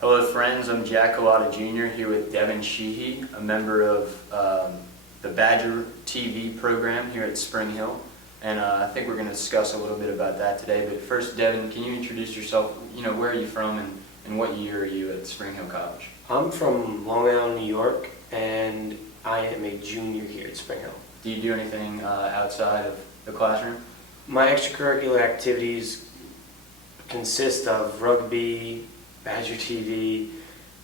Hello friends, I'm Jack Culotta Jr. here with Devin Sheehy, a member of the Badger TV program here at Spring Hill. And I think we're going to discuss a little bit about that today. But first, Devin, can you introduce yourself? Where are you from and what year are you at Spring Hill College? I'm from Long Island, New York, and I am a junior here at Spring Hill. Do you do anything outside of the classroom? My extracurricular activities consist of rugby, Badger TV,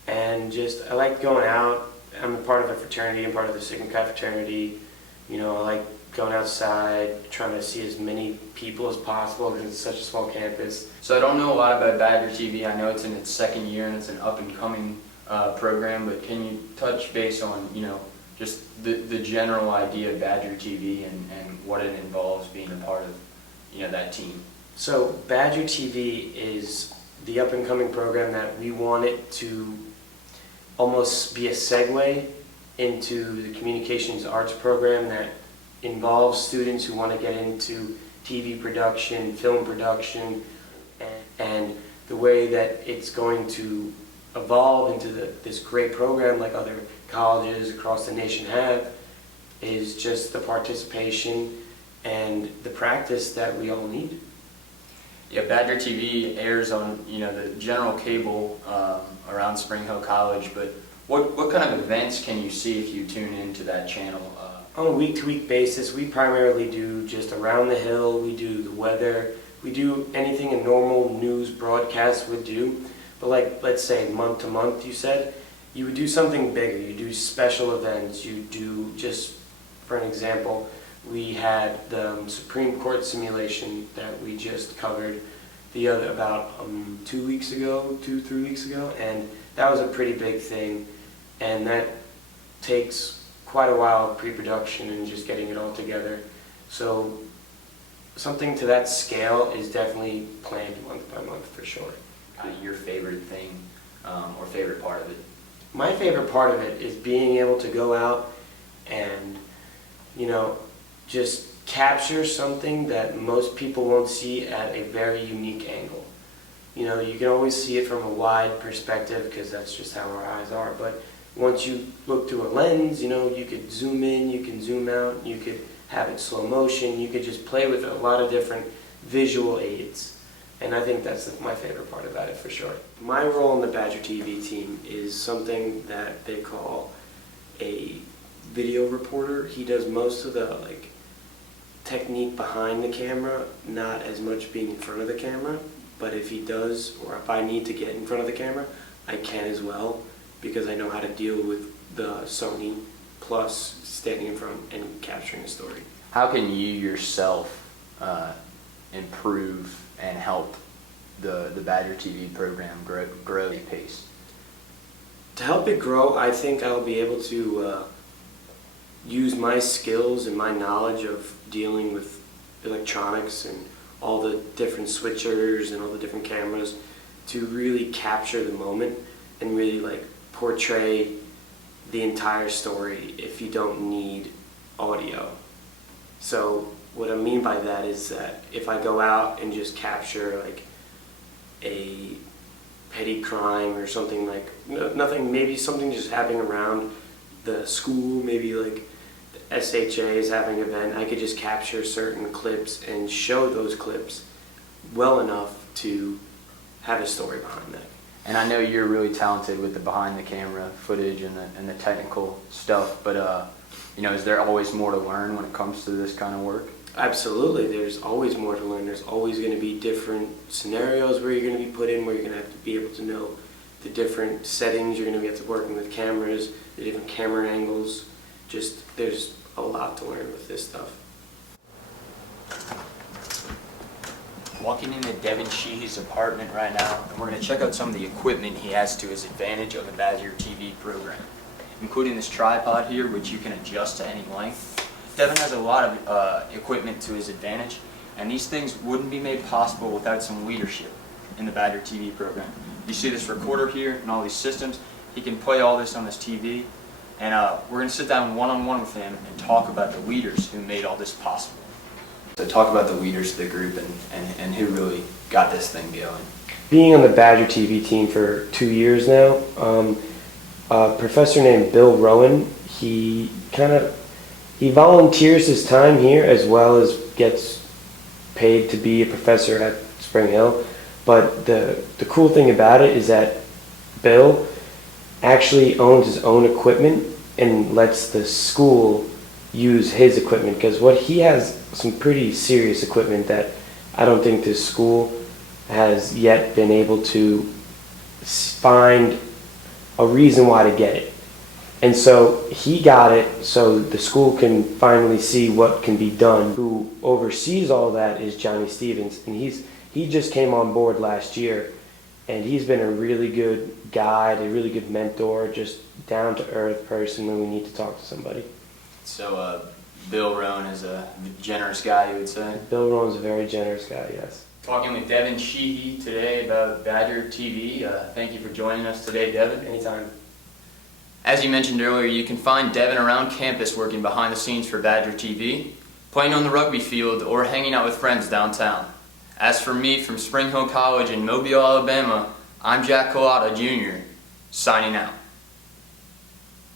and I like going out. I'm a part of a fraternity. I'm part of the Sigma Chi fraternity. I like going outside, trying to see as many people as possible because it's such a small campus. So I don't know a lot about Badger TV. I know it's in its second year and it's an up-and-coming program, but can you touch base on, just the general idea of Badger TV and what it involves being a part of, that team? So Badger TV is the up-and-coming program that we want it to almost be a segue into the communications arts program that involves students who want to get into TV production, film production, and the way that it's going to evolve into this great program like other colleges across the nation have is just the participation and the practice that we all need. Yeah, Badger TV airs on the general cable around Spring Hill College, but what kind of events can you see if you tune into that channel? On a week-to-week basis, we primarily do just around the hill. We do the weather. We do anything a normal news broadcast would do. But like, let's say month to month, you said, you would do something bigger. You do special events. You do, just for an example, we had the Supreme Court simulation that we just covered about 2 weeks ago, 3 weeks ago, and that was a pretty big thing, and that takes quite a while of pre-production and just getting it all together. So something to that scale is definitely planned month by month for sure. Your favorite thing or favorite part of it? My favorite part of it is being able to go out and just capture something that most people won't see at a very unique angle. You can always see it from a wide perspective because that's just how our eyes are, but once you look through a lens, you could zoom in, you can zoom out, you could have it slow motion, you could just play with a lot of different visual aids. And I think that's my favorite part about it for sure. My role in the Badger TV team is something that they call a video reporter. He does most of the technique behind the camera, not as much being in front of the camera, but if he does, or if I need to get in front of the camera, I can as well, because I know how to deal with the Sony plus standing in front and capturing a story. How can you yourself improve and help the Badger TV program grow at pace? To help it grow, I think I'll be able to use my skills and my knowledge of dealing with electronics and all the different switchers and all the different cameras to really capture the moment and really portray the entire story if you don't need audio. So what I mean by that is that if I go out and just capture a petty crime or something nothing, maybe something just happening around the school, maybe the SHA is having an event, I could just capture certain clips and show those clips well enough to have a story behind that. And I know you're really talented with the behind the camera footage and the technical stuff, but is there always more to learn when it comes to this kind of work? Absolutely, there's always more to learn. There's always going to be different scenarios where you're going to be put in, where you're going to have to be able to know the different settings. You're going to have to working with cameras, the different camera angles. There's a lot to learn with this stuff. Walking into Devin Sheehy's apartment right now, and we're going to check out some of the equipment he has to his advantage of the Badger TV program, including this tripod here, which you can adjust to any length. Devin has a lot of equipment to his advantage, and these things wouldn't be made possible without some leadership in the Badger TV program. You see this recorder here and all these systems. He can play all this on this TV, and we're going to sit down one-on-one with him and talk about the leaders who made all this possible. So talk about the leaders of the group and who really got this thing going. being on the Badger TV team for 2 years now, a professor named Bill Rowan, he volunteers his time here as well as gets paid to be a professor at Spring Hill. But the cool thing about it is that Bill actually owns his own equipment and lets the school use his equipment, because what he has some pretty serious equipment that I don't think this school has yet been able to find a reason why to get it. And so he got it so the school can finally see what can be done. Who oversees all that is Johnny Stevens, and he just came on board last year, and he's been a really good guide, a really good mentor, just down to earth person when we need to talk to somebody. So Bill Rowan is a generous guy, you would say? Bill Rowan's a very generous guy, yes. Talking with Devin Sheehy today about Badger TV. Thank you for joining us today, Devin. Anytime. As you mentioned earlier, you can find Devin around campus working behind the scenes for Badger TV, playing on the rugby field, or hanging out with friends downtown. As for me from Spring Hill College in Mobile, Alabama, I'm Jack Culotta Jr., signing out.